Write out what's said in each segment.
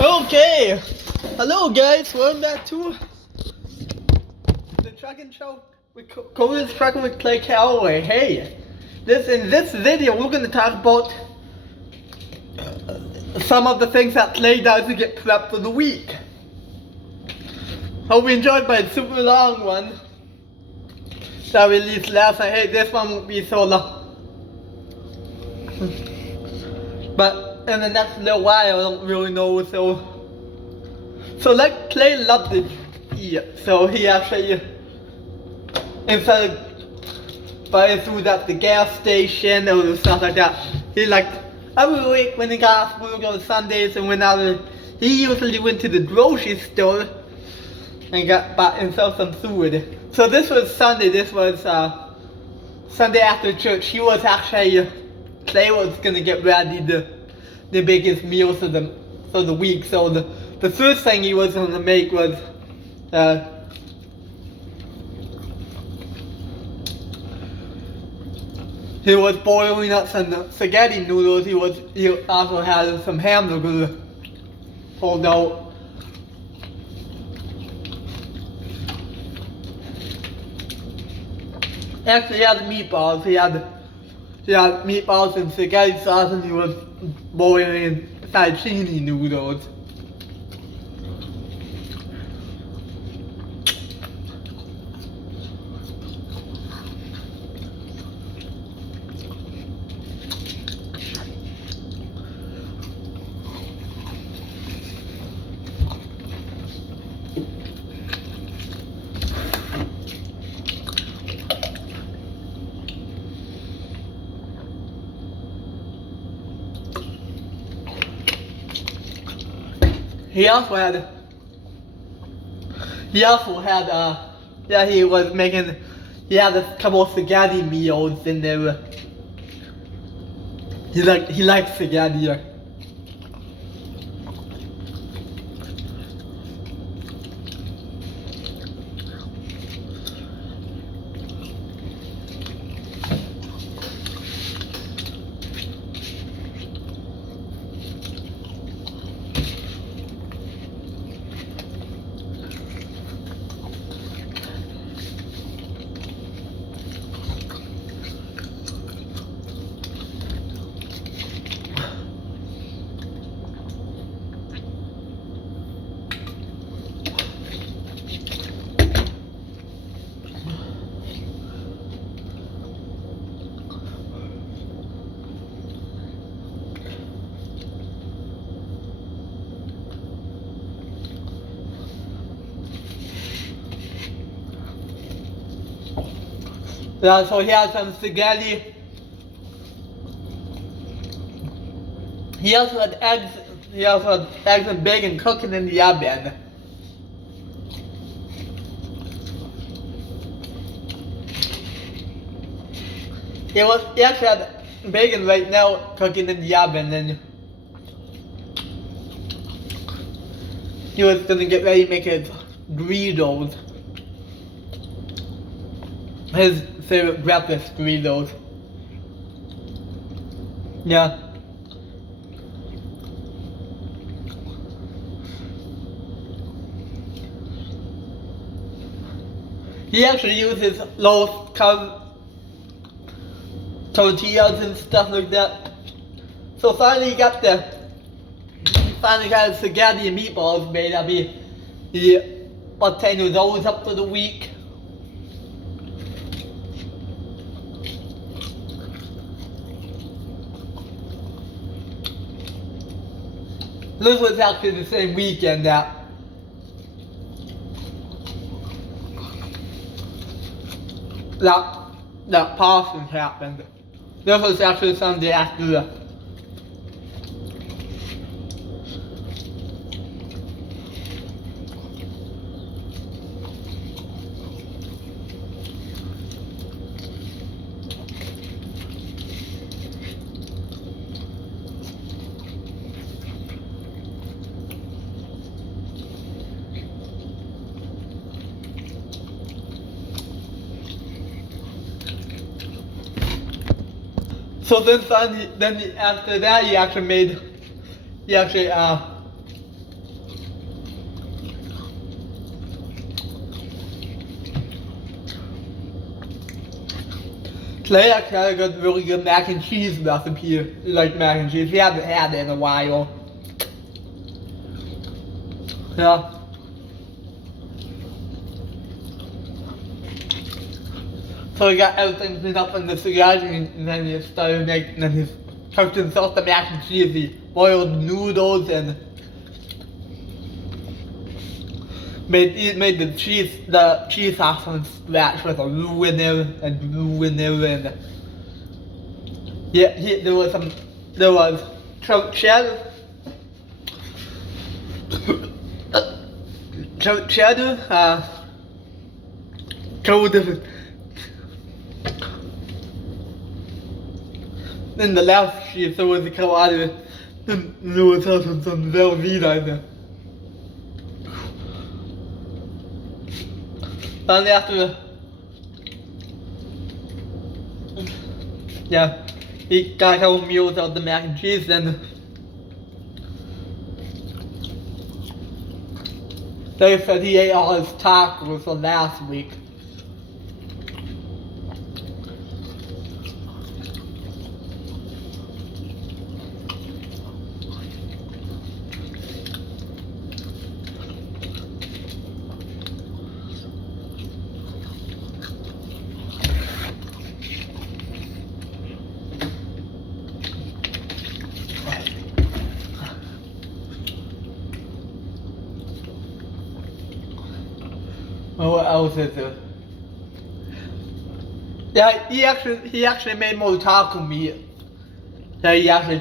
Okay, hello guys, welcome back to the trucking show with Kodas trucking with Callaway. Hey, in this video we're gonna talk about some of the things that Clay does to get prepped for the week. Hope you enjoyed my super long one that I released last night. Hey, this one won't be so long, but in the next little while I don't really know. So like Clay loved to eat, so he actually, instead of buying food at the gas station or stuff like that, he every week when he got off work on Sundays and he usually went to the grocery store and bought himself some food. So this was Sunday, Sunday after church. Clay was gonna get ready the biggest meals for the week. So the first thing he was gonna make was he was boiling up some spaghetti noodles. He also had some hamburgers pulled out. Actually, he had meatballs. He had meatballs and spaghetti sauce, and he was boiling fettuccine noodles. He also had he had a couple of spaghetti meals in there. He likes spaghetti. Yeah, so he had some spaghetti. He also had eggs and bacon cooking in the oven. He actually had bacon right now cooking in the oven, and he was gonna get ready to make his griddles. His favorite breakfast burritos. Yeah. He actually uses low-carb tortillas and stuff like that. So finally he got spaghetti and meatballs made up. He potato those up for the week. This was actually the same weekend that Parsons happened. This was actually Sunday after that. So then after that he actually Clay actually had a really good mac and cheese recipe. You like mac and cheese? He hasn't had it in a while. Yeah. So he got everything cleaned up in the garage, and then he started making, and then he cooked himself the mac and cheese. He boiled noodles and made the cheese sauce from scratch with a winner and yeah, there was cheddar, couple different. Then the last cheese, there was a couple other, then there was also some Velveeta in there. And after, yeah, he got a couple meals of the mac and cheese, then they said he ate all his tacos from last week. What else is there? Yeah, he actually made more taco meat. Yeah, he actually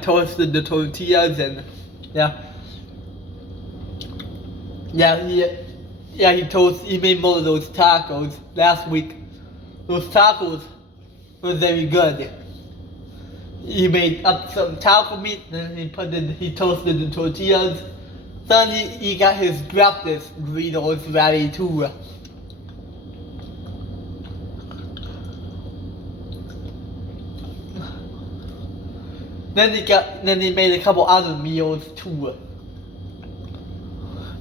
toasted the tortillas and yeah. He made more of those tacos last week. Those tacos were very good. He made up some taco meat, then he toasted the tortillas. Then he got his breakfast burritos ready too. Then he made a couple other meals too.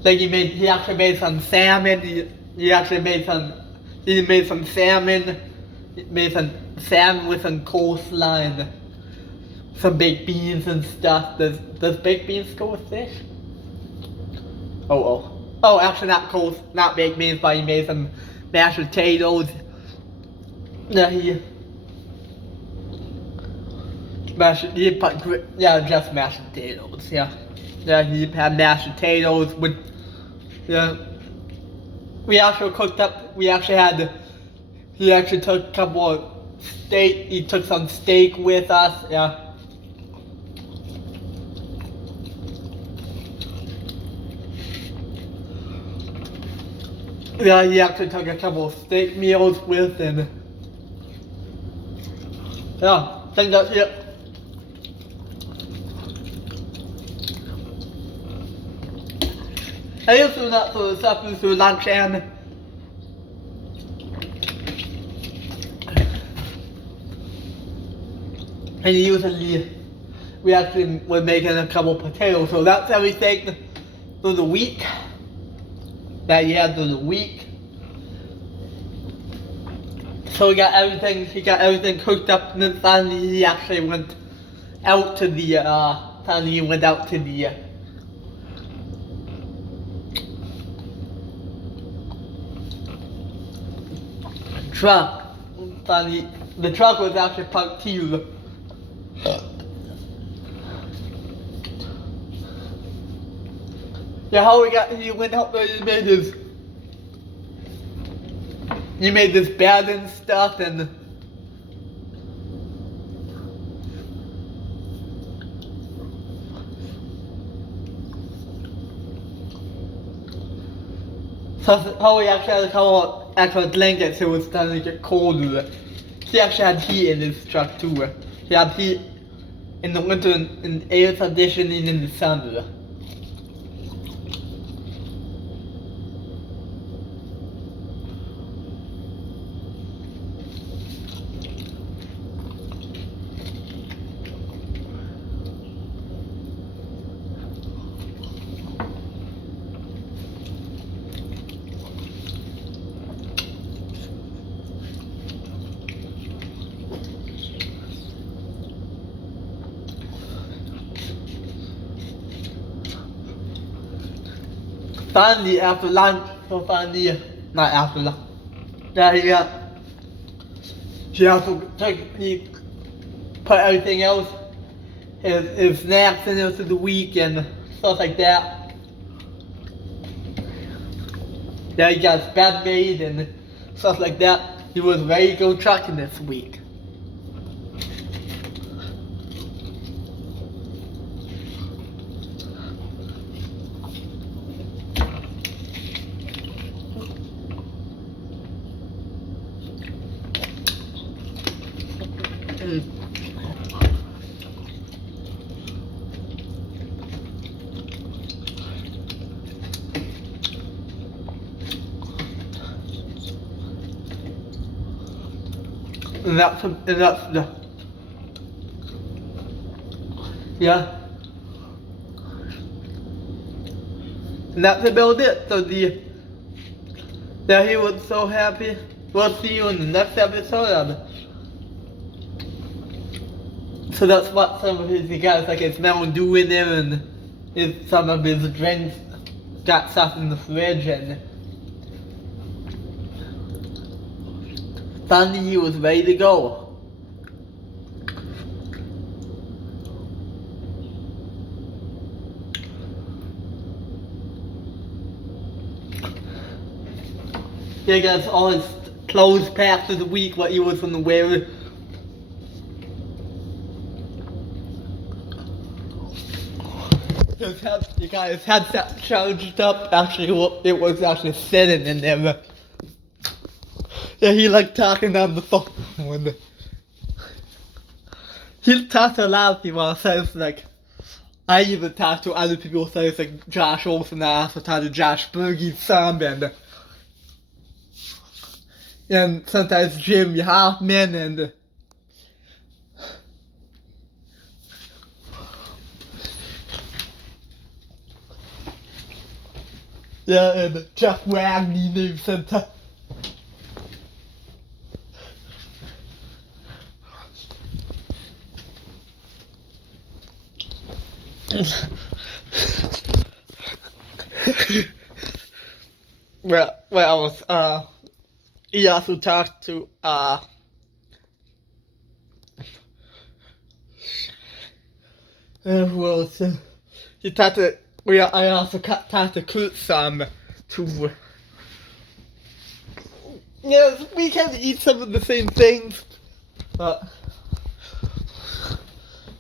Like he actually made some salmon. He made some salmon. He made some salmon with some coleslaw and some baked beans and stuff. Does baked beans go with fish? Oh, actually not baked beans, but he made some mashed potatoes. Yeah, just mashed potatoes, yeah. Yeah, he had mashed potatoes with, yeah. He actually took a couple of steak, he took some steak with us, yeah. Yeah, he actually took a couple of steak meals with, and yeah, I think that's it. I used to that for supper, for lunch, and usually we actually were making a couple potatoes, so that's everything for the week. That he had through the week. So he got everything cooked up, and then finally he actually went out to the truck. Finally, the truck was actually parked here. Yeah, he went out there, he made this bed and stuff, and so how he actually had a couple of extra blankets, it was starting to get colder. He actually had heat in his truck too. He had heat in the winter and air conditioning in the summer. finally after lunch, so finally, not after lunch, yeah, he has to he put everything else, his snacks in it for the week and stuff like that. Yeah, he got his bed made and stuff like that. He was ready to go trucking this week. And that's the, yeah. And that's about it. So he was so happy. We'll see you in the next episode of it. So that's what some of his, he got like his Mountain Dew in there and some of his drinks, got stuff in the fridge, and finally he was ready to go. He got all his clothes packed for the week, what he was gonna wear. He got his headset charged up. Actually, it was actually sitting in there. Yeah, he liked talking on the phone. He talked to a lot of people. Says like, I even talked to other people. Says like Josh Olsen. I also talked to Josh Berge's son, and sometimes Jimmy Hoffman and. Yeah, and Jeff Wagner named sometimes. Well, he also talked to, who else? He talked to, I also talked to Kurt some too. Yes, we can eat some of the same things, but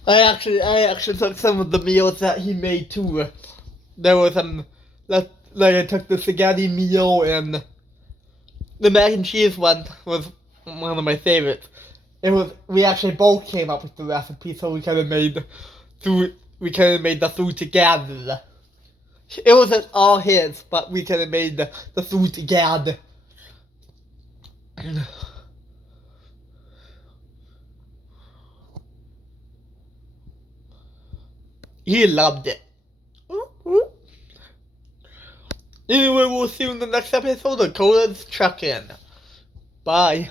I actually took some of the meals that he made too. There was like I took the spaghetti meal, and the mac and cheese one was one of my favorites. We actually both came up with the recipe, so we kind of made the food together. It wasn't all his, but we kind of made the food together. He loved it. Anyway, we'll see you in the next episode of Kodas Check-In. Bye.